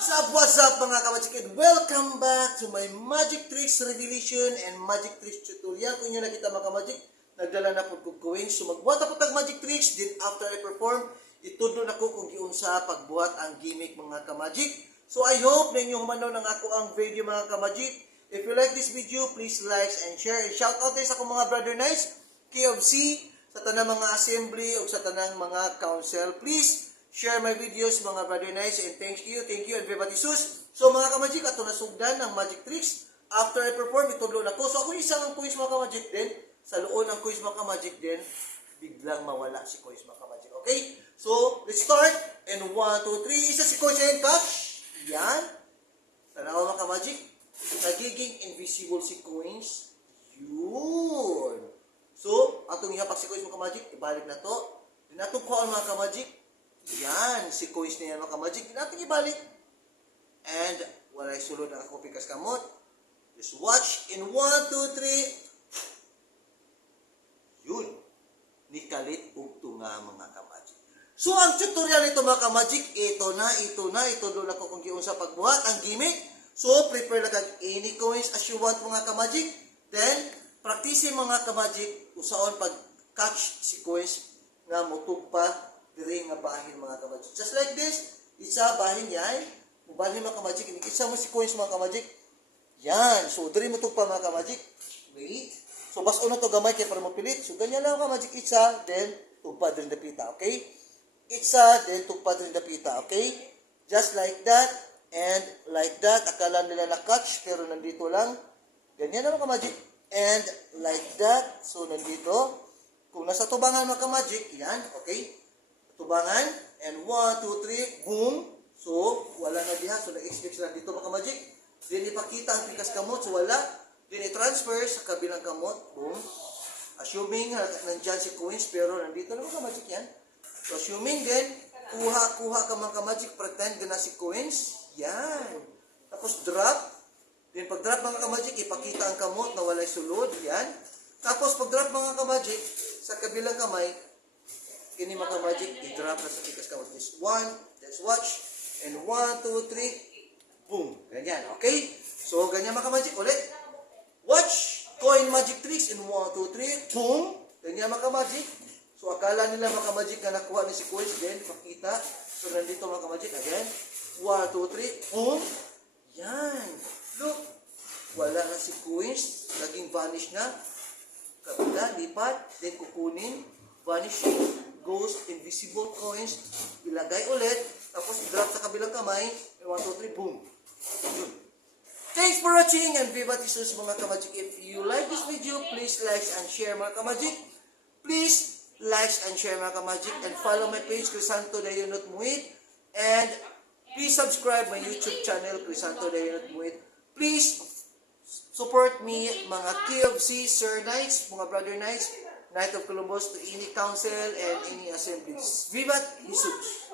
What's up mga ka-magic, and welcome back to my magic tricks revelation and magic tricks tutorial. Kung nyo nakita mga ka-magic, nagdala na po kong coins. So magbuhat ako tag magic tricks, then after I perform, itudlo na ko kung giunsa pagbuhat ang gimmick mga ka-magic. So I hope na inyo humanaw ng ako ang video mga ka-magic. If you like this video, please like and share. And shout out sa akong mga brother nice, KFC, sa tanang mga assembly o sa tanang mga council. Please share my videos mga brother nice, and thank you and everybody sus. So mga ka-magic, ato nasugdan ng magic tricks. After I perform, itudlo na ko. So ako isang ang quiz mga ka-magic din. Sa loob ng quiz mga ka-magic din, biglang mawala si quiz mga ka-magic. Okay? So, let's start. And 1, 2, 3. Isa si quiz and catch. Yan. Tanaw mga ka-magic. Nagiging invisible si coins. Yun. So, atong ihapak si coins mga ka-magic. Ibalik na to. Din atong kuha mga ka-magic. Yan, si coins na yan mga ka-magic. Natin ibalik. And, walay sulod na ako pikas kamot. Just watch in 1, 2, 3. Yun. Nikalit ug tunga mga ka-magic. So, ang tutorial nito mga ka-magic, ito doon ako kung giun sa pagbuhat, ang gimmick. So, prepare lang any coins as you want mga ka-magic. Then, practice mga ka-magic usaon pag-catch si coins nga mutug pa diri nga bahin mga ka-magic. Just like this, isa bahin yan. Kung bahin mga ka-magic, inikisa mo si coins mga ka-magic. Yan. So, diri mo ito pa mga ka-magic. Wait. So, bas una to gamay kaya para mapilit. So, ganyan lang ka-magic. Itsa, then, tugpa din dapita. Okay? Itsa, then, tugpa din dapita. Okay? Just like that, and like that. Akala nila na-catch, pero nandito lang. Ganyan lang ka-magic. And, like that. So, nandito. Kung nasa tubangan mga ka-magic, yan. Okay? Tubangan, and 1, 2, 3, boom. So, wala na diha. So, na-expect sila dito mga ka-magic. Then, ipakita ang pikas kamot. So, wala. Then, i-transfer sa kabilang kamot. Boom. Assuming, nandyan si coins, pero nandito na mga ka-magic yan. So, assuming din, kuha ka mga ka-magic, pretend na si coins. Yan. Tapos, drop. Then, pag-drop mga ka-magic, ipakita ang kamot na walay sulod. Yan. Tapos, pag-drop mga ka-magic, sa kabilang kamay, kini mga ka-magic, i-drop na sa pikas kamot. This 1, let's watch. And 1, 2, 3, boom. Ganyan, okay? So, ganyan mga ka-magic. Ulit. Watch. Coin magic tricks in 1, 2, 3, boom. Ganyan mga ka-magic. So, akala nila mga ka-magic na nakuha ni si coins. Then, pakita. So, nandito mga ka-magic. Again. 1, 2, 3, boom. Yan. Look. Wala na si coins. Naging vanish na. Kabila, lipat. Then, kukunin. Vanishing. Ghost, invisible coins, ilagay ulit, tapos drop sa kabilang kamay, 1, 2, 3, boom. Yun. Thanks for watching, and Viva Jesus mga ka-magic. If you like this video, please like and share mga ka-magic. Please like and share mga ka-magic, and follow my page, Crisanto Dayunot Muit, and please subscribe my YouTube channel, Crisanto Dayunot Muit. Please support me mga KFC, Sir Knights, mga Brother Knights, Knight of Columbus, to any council and any assemblies. Vivat Jesus!